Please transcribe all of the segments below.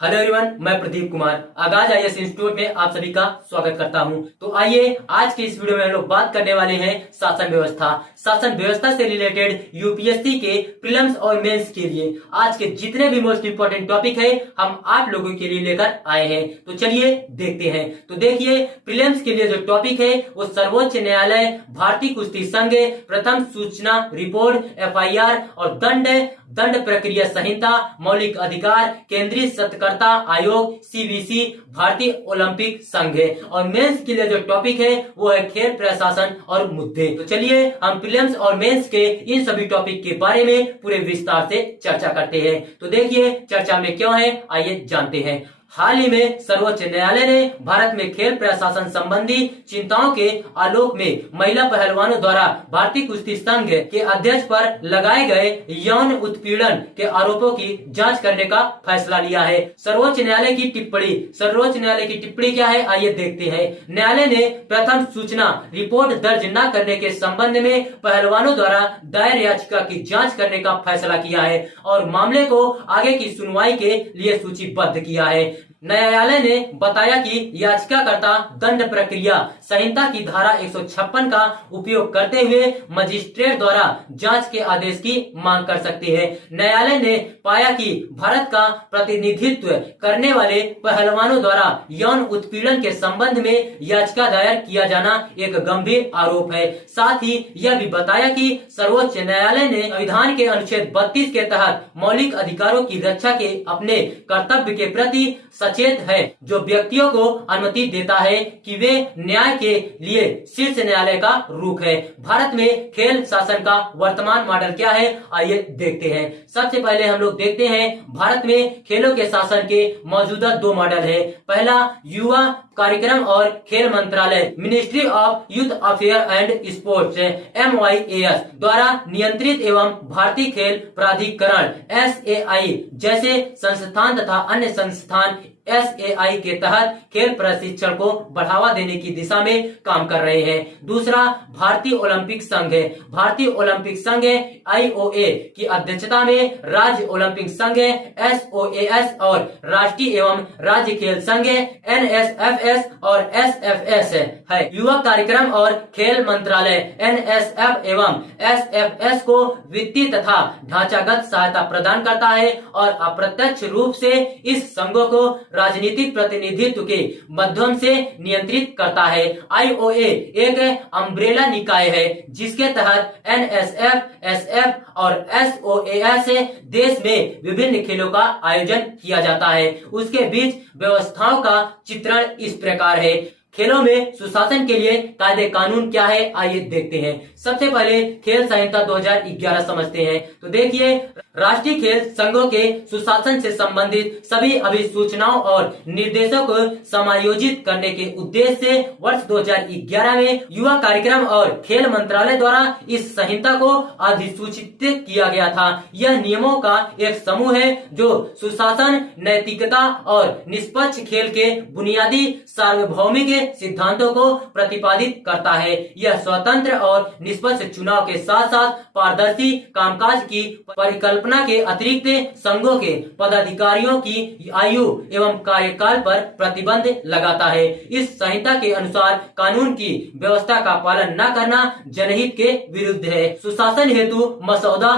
Hello everyone, मैं प्रदीप कुमार आगाज IAS institute में आप सभी का स्वागत करता हूं। तो आइए आज के इस वीडियो में हम लोग बात करने वाले हैं शासन व्यवस्था से रिलेटेड यूपीएससी के प्रीलिम्स और मेंस के लिए आज के जितने भी मोस्ट इंपोर्टेंट टॉपिक है हम आप लोगों के लिए लेकर आए हैं। तो चलिए देखते हैं। तो देखिए, प्रीलिम्स के लिए जो टॉपिक है वो सर्वोच्च न्यायालय, भारतीय कुश्ती संघ, प्रथम सूचना रिपोर्ट, एफआईआर और दंड प्रक्रिया संहिता, मौलिक अधिकार, केंद्रीय सत्कर्ता आयोग सीबीसी, भारतीय ओलंपिक संघ है। और मेंस के लिए जो टॉपिक है वो है खेल प्रशासन और मुद्दे। तो चलिए हम प्रीलिम्स और मेंस के इन सभी टॉपिक के बारे में पूरे विस्तार से चर्चा करते हैं। तो देखिए चर्चा में क्यों है, आइए जानते हैं। हाल ही में सर्वोच्च न्यायालय ने भारत में खेल प्रशासन संबंधी चिंताओं के आलोक में महिला पहलवानों द्वारा भारतीय कुश्ती संघ के अध्यक्ष पर लगाए गए यौन उत्पीड़न के आरोपों की जांच करने का फैसला लिया है। सर्वोच्च न्यायालय की टिप्पणी क्या है, आइए देखते हैं। न्यायालय ने प्रथम सूचना रिपोर्ट दर्ज न करने के संबंध में पहलवानों द्वारा दायर याचिका की जाँच करने का फैसला किया है और मामले को आगे की सुनवाई के लिए सूचीबद्ध किया है। न्यायालय ने बताया कि याचिकाकर्ता दंड प्रक्रिया संहिता की धारा 156 का उपयोग करते हुए मजिस्ट्रेट द्वारा जांच के आदेश की मांग कर सकते हैं। न्यायालय ने पाया कि भारत का प्रतिनिधित्व करने वाले पहलवानों द्वारा यौन उत्पीड़न के संबंध में याचिका दायर किया जाना एक गंभीर आरोप है। साथ ही यह भी बताया कि सर्वोच्च न्यायालय ने संविधान के अनुच्छेद 32 के तहत मौलिक अधिकारों की रक्षा के अपने कर्तव्य के प्रति सचेत है, जो व्यक्तियों को अनुमति देता है कि वे न्याय के लिए शीर्ष न्यायालय का रुख है। भारत में खेल शासन का वर्तमान मॉडल क्या है, आइए देखते हैं। सबसे पहले हम लोग देखते हैं भारत में खेलों के शासन के मौजूदा दो मॉडल है। पहला, युवा कार्यक्रम और खेल मंत्रालय ministry of youth affair and sports MYAS द्वारा नियंत्रित एवं भारतीय खेल प्राधिकरण SAI जैसे संस्थान तथा अन्य संस्थान SAI के तहत खेल प्रशिक्षण को बढ़ावा देने की दिशा में काम कर रहे हैं। दूसरा, भारतीय ओलंपिक संघ है। भारतीय ओलंपिक संघ IOA की अध्यक्षता में राज्य ओलंपिक संघ SOAS और राष्ट्रीय एवं राज्य खेल संघ NSFS और SFS है। युवा कार्यक्रम और खेल मंत्रालय NSF एवं SFS को वित्तीय तथा ढांचागत सहायता प्रदान करता है और अप्रत्यक्ष रूप से इस संघों को राजनीतिक प्रतिनिधित्व के माध्यम से नियंत्रित करता है। IOA एक अम्ब्रेला निकाय है जिसके तहत NSF, SF और SOAS देश में विभिन्न खेलों का आयोजन किया जाता है। उसके बीच व्यवस्थाओं का चित्रण इस प्रकार है। खेलों में सुशासन के लिए कायदे कानून क्या है, आइए देखते हैं। सबसे पहले खेल संहिता 2011 समझते हैं। तो देखिए, राष्ट्रीय खेल संघों के सुशासन से संबंधित सभी अभिसूचनाओं और निर्देशों को समायोजित करने के उद्देश्य से वर्ष 2011 में युवा कार्यक्रम और खेल मंत्रालय द्वारा इस संहिता को अधिसूचित किया गया था। यह नियमों का एक समूह है जो सुशासन, नैतिकता और निष्पक्ष खेल के बुनियादी सार्वभौमिक सिद्धांतों को प्रतिपादित करता है। यह स्वतंत्र और निष्पक्ष चुनाव के साथ साथ पारदर्शी कामकाज की परिकल्पना के अतिरिक्त संघों के पदाधिकारियों की आयु एवं कार्यकाल पर प्रतिबंध लगाता है। इस संहिता के अनुसार कानून की व्यवस्था का पालन न करना जनहित के विरुद्ध है। सुशासन हेतु मसौदा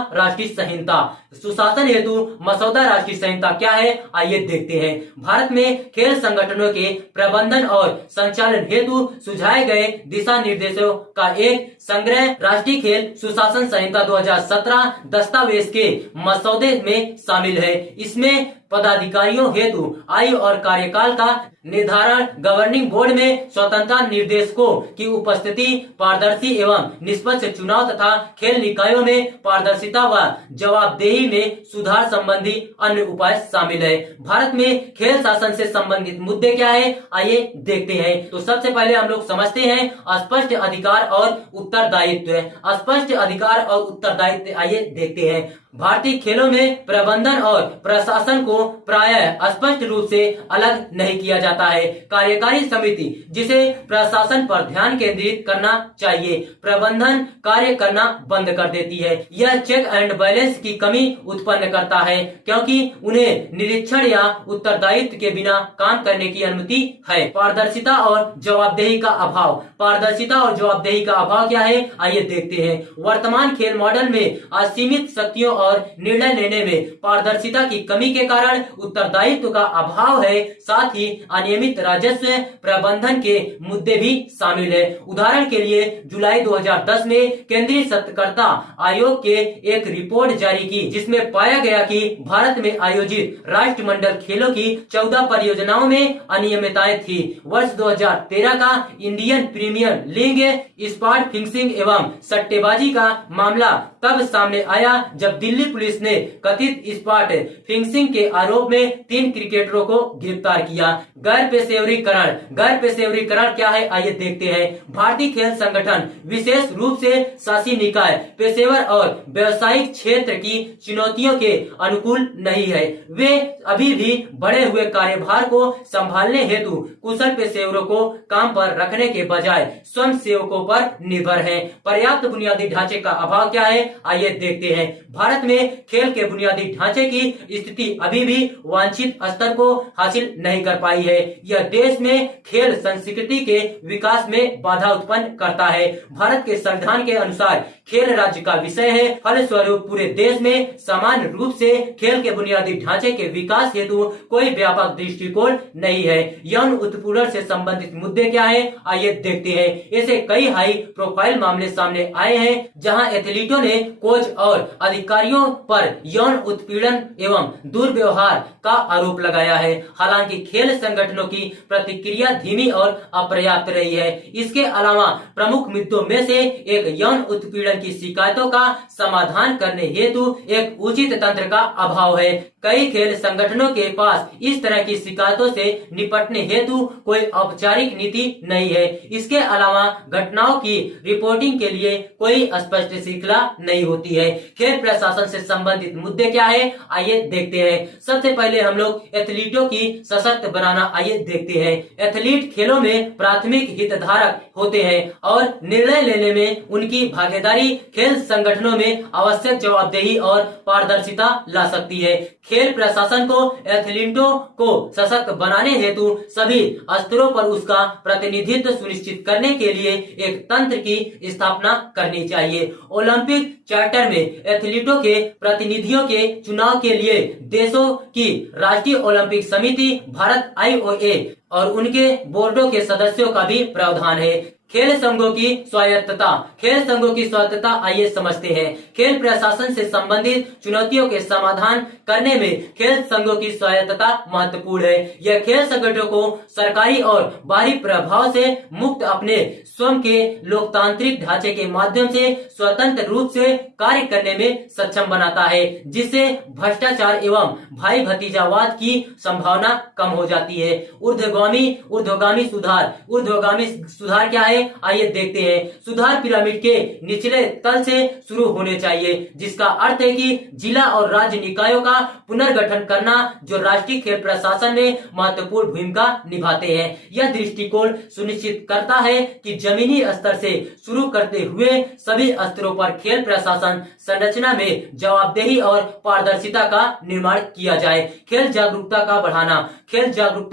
राष्ट्रीय संहिता क्या है, आइए देखते हैं। भारत में खेल संगठनों के प्रबंधन और संचालन हेतु सुझाए गए दिशा निर्देशों का एक संग्रह राष्ट्रीय खेल सुशासन संहिता 2017 दस्तावेज के मसौदे में शामिल है। इसमें पदाधिकारियों हेतु आयु और कार्यकाल का निर्धारण, गवर्निंग बोर्ड में स्वतंत्रता निर्देशकों की उपस्थिति, पारदर्शी एवं निष्पक्ष चुनाव तथा खेल निकायों में पारदर्शिता व जवाबदेही में सुधार संबंधी अन्य उपाय शामिल है। भारत में खेल शासन से संबंधित मुद्दे क्या है, आइए देखते हैं। तो सबसे पहले हम लोग समझते हैं स्पष्ट अधिकार और उत्तरदायित्व। स्पष्ट अधिकार और उत्तरदायित्व आइए देखते हैं। भारतीय खेलों में प्रबंधन और प्रशासन को प्रायः स्पष्ट रूप से अलग नहीं किया जाता है। कार्यकारी समिति, जिसे प्रशासन पर ध्यान केंद्रित करना चाहिए, प्रबंधन कार्य करना बंद कर देती है। यह चेक एंड बैलेंस की कमी उत्पन्न करता है, क्योंकि उन्हें निरीक्षण या उत्तरदायित्व के बिना काम करने की अनुमति है। पारदर्शिता और जवाबदेही का अभाव। पारदर्शिता और जवाबदेही का अभाव क्या है, आइए देखते हैं। वर्तमान खेल मॉडल में असीमित शक्तियों और निर्णय लेने में पारदर्शिता की कमी के कारण उत्तरदायित्व का अभाव है, साथ ही अनियमित राजस्व प्रबंधन के मुद्दे भी शामिल है। उदाहरण के लिए जुलाई 2010 में केंद्रीय सतर्कता आयोग के एक रिपोर्ट जारी की, जिसमें पाया गया कि भारत में आयोजित राष्ट्रमंडल खेलों की 14 परियोजनाओं में अनियमितताएं थी। वर्ष 2013 का Indian Premier League spot fixing एवं सट्टेबाजी का मामला तब सामने आया जब दिल्ली पुलिस ने कथित स्पॉट फिक्सिंग के आरोप में 3 क्रिकेटरों को गिरफ्तार किया। गैर पेशेवरीकरण क्या है, आइए देखते हैं। भारतीय खेल संगठन विशेष रूप से शासी निकाय पेशेवर और व्यवसायिक क्षेत्र की चुनौतियों के अनुकूल नहीं है। वे अभी भी बढ़े हुए कार्यभार को संभालने हेतु कुशल पेशेवरों को काम पर रखने के बजाय स्वयं सेवकों पर निर्भर है। पर्याप्त बुनियादी ढांचे का अभाव क्या है, आइए देखते हैं। भारत में खेल के बुनियादी ढांचे की स्थिति अभी भी वांछित स्तर को हासिल नहीं कर पाई है। यह देश में खेल संस्कृति के विकास में बाधा उत्पन्न करता है। भारत के संविधान के अनुसार खेल राज्य का विषय है। फलस्वरूप पूरे देश में समान रूप से खेल के बुनियादी ढांचे के विकास हेतु कोई व्यापक दृष्टिकोण नहीं है। यौन उत्पीड़न से संबंधित मुद्दे क्या है, आइए देखते हैं। ऐसे कई हाई प्रोफाइल मामले सामने आए हैं जहां एथलीटों ने कोच और अधिकारियों पर यौन उत्पीड़न एवं दुर्व्यवहार का आरोप लगाया है। हालांकि खेल संगठनों की प्रतिक्रिया धीमी और अपर्याप्त रही है। इसके अलावा प्रमुख मुद्दों में से एक यौन उत्पीड़न की शिकायतों का समाधान करने हेतु एक उचित तंत्र का अभाव है। कई खेल संगठनों के पास इस तरह की शिकायतों से निपटने हेतु कोई औपचारिक नीति नहीं है। इसके अलावा घटनाओं की रिपोर्टिंग के लिए कोई स्पष्ट श्रृंखला नहीं होती है। खेल प्रशासन से संबंधित मुद्दे क्या है, आइए देखते हैं। सबसे पहले हम लोग एथलीटों की सशक्त बनाना आइए देखते हैं। एथलीट खेलों में प्राथमिक हितधारक होते हैं और निर्णय लेने में उनकी भागीदारी खेल संगठनों में आवश्यक जवाबदेही और पारदर्शिता ला सकती है। खेल प्रशासन को एथलीटों को सशक्त बनाने हेतु सभी स्तरों पर उसका प्रतिनिधित्व सुनिश्चित करने के लिए एक तंत्र की स्थापना करनी चाहिए। ओलंपिक चार्टर में एथलीटों के प्रतिनिधियों के चुनाव के लिए देशों की राष्ट्रीय ओलंपिक समिति, भारत IOA और उनके बोर्डों के सदस्यों का भी प्रावधान है। खेल संघों की स्वायत्तता। खेल संघों की स्वायत्तता आइए समझते हैं। खेल प्रशासन से संबंधित चुनौतियों के समाधान करने में खेल संघों की स्वायत्तता महत्वपूर्ण है। यह खेल संगठनों को सरकारी और बाहरी प्रभाव से मुक्त अपने स्वयं के लोकतांत्रिक ढांचे के माध्यम से स्वतंत्र रूप से कार्य करने में सक्षम बनाता है, जिससे भ्रष्टाचार एवं भाई भतीजावाद की संभावना कम हो जाती है। ऊर्ध्वगामी सुधार क्या है, आइए देखते हैं। सुधार पिरामिड के निचले तल से शुरू होने चाहिए, जिसका अर्थ है कि जिला और राज्य निकायों का पुनर्गठन करना, जो राष्ट्रीय खेल प्रशासन में महत्वपूर्ण भूमिका निभाते हैं। यह दृष्टिकोण सुनिश्चित करता है कि जमीनी स्तर से शुरू करते हुए सभी स्तरों पर खेल प्रशासन संरचना में जवाबदेही और पारदर्शिता का निर्माण किया जाए। खेल जागरूकता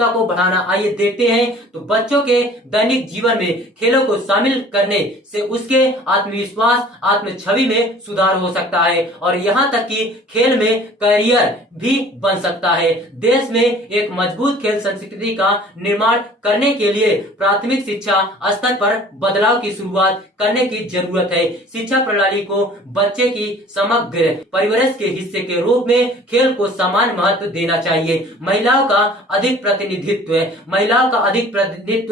को बढ़ाना आइए देखते हैं। तो बच्चों के दैनिक जीवन में खेलों को शामिल करने से उसके आत्मविश्वास, आत्म छवि में सुधार हो सकता है और यहाँ तक कि खेल में करियर भी बन सकता है। देश में एक मजबूत खेल संस्कृति का निर्माण करने के लिए प्राथमिक शिक्षा स्तर पर बदलाव की शुरुआत करने की जरूरत है। शिक्षा प्रणाली को बच्चे की समग्र परिवेश के हिस्से के रूप में खेल को समान महत्व देना चाहिए। महिलाओं का अधिक प्रतिनिधित्व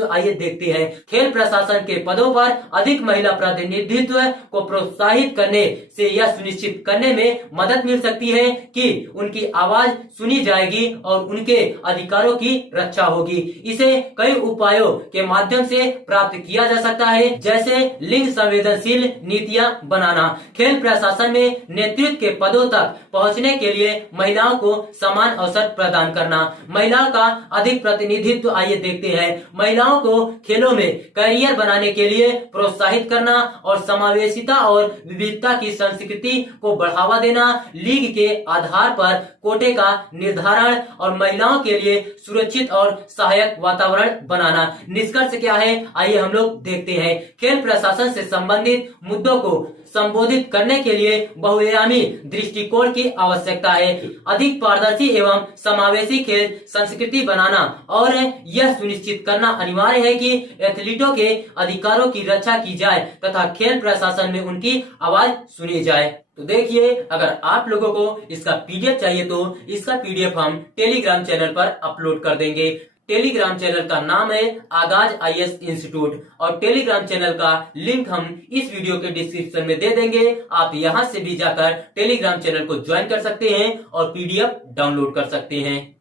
आइए देखते हैं। खेल प्रशासन प्रशासन के पदों पर अधिक महिला प्रतिनिधित्व को प्रोत्साहित करने से यह सुनिश्चित करने में मदद मिल सकती है कि उनकी आवाज सुनी जाएगी और उनके अधिकारों की रक्षा होगी। इसे कई उपायों के माध्यम से प्राप्त किया जा सकता है, जैसे लिंग संवेदनशील नीतियां बनाना, खेल प्रशासन में नेतृत्व के पदों तक पहुंचने के लिए महिलाओं को समान अवसर प्रदान करना, महिलाओं का अधिक प्रतिनिधित्व। आइए देखते हैं, महिलाओं को खेलों में करियर बनाने के लिए प्रोत्साहित करना और समावेशिता और विविधता की संस्कृति को बढ़ावा देना, लीग के आधार पर कोटे का निर्धारण और महिलाओं के लिए सुरक्षित और सहायक वातावरण बनाना। निष्कर्ष क्या है, आइए हम लोग देखते हैं। खेल प्रशासन से संबंधित मुद्दों को संबोधित करने के लिए बहुआयामी दृष्टिकोण की आवश्यकता है। अधिक पारदर्शी एवं समावेशी खेल संस्कृति बनाना और यह सुनिश्चित करना अनिवार्य है कि एथलीटों के अधिकारों की रक्षा की जाए तथा खेल प्रशासन में उनकी आवाज सुनी जाए। तो देखिए, अगर आप लोगों को इसका पीडीएफ चाहिए तो इसका पीडीएफ हम टेलीग्राम चैनल पर अपलोड कर देंगे। टेलीग्राम चैनल का नाम है आगाज आईएएस इंस्टीट्यूट और टेलीग्राम चैनल का लिंक हम इस वीडियो के डिस्क्रिप्शन में दे देंगे। आप यहां से भी जाकर टेलीग्राम चैनल को ज्वाइन कर सकते हैं और पीडीएफ डाउनलोड कर सकते हैं।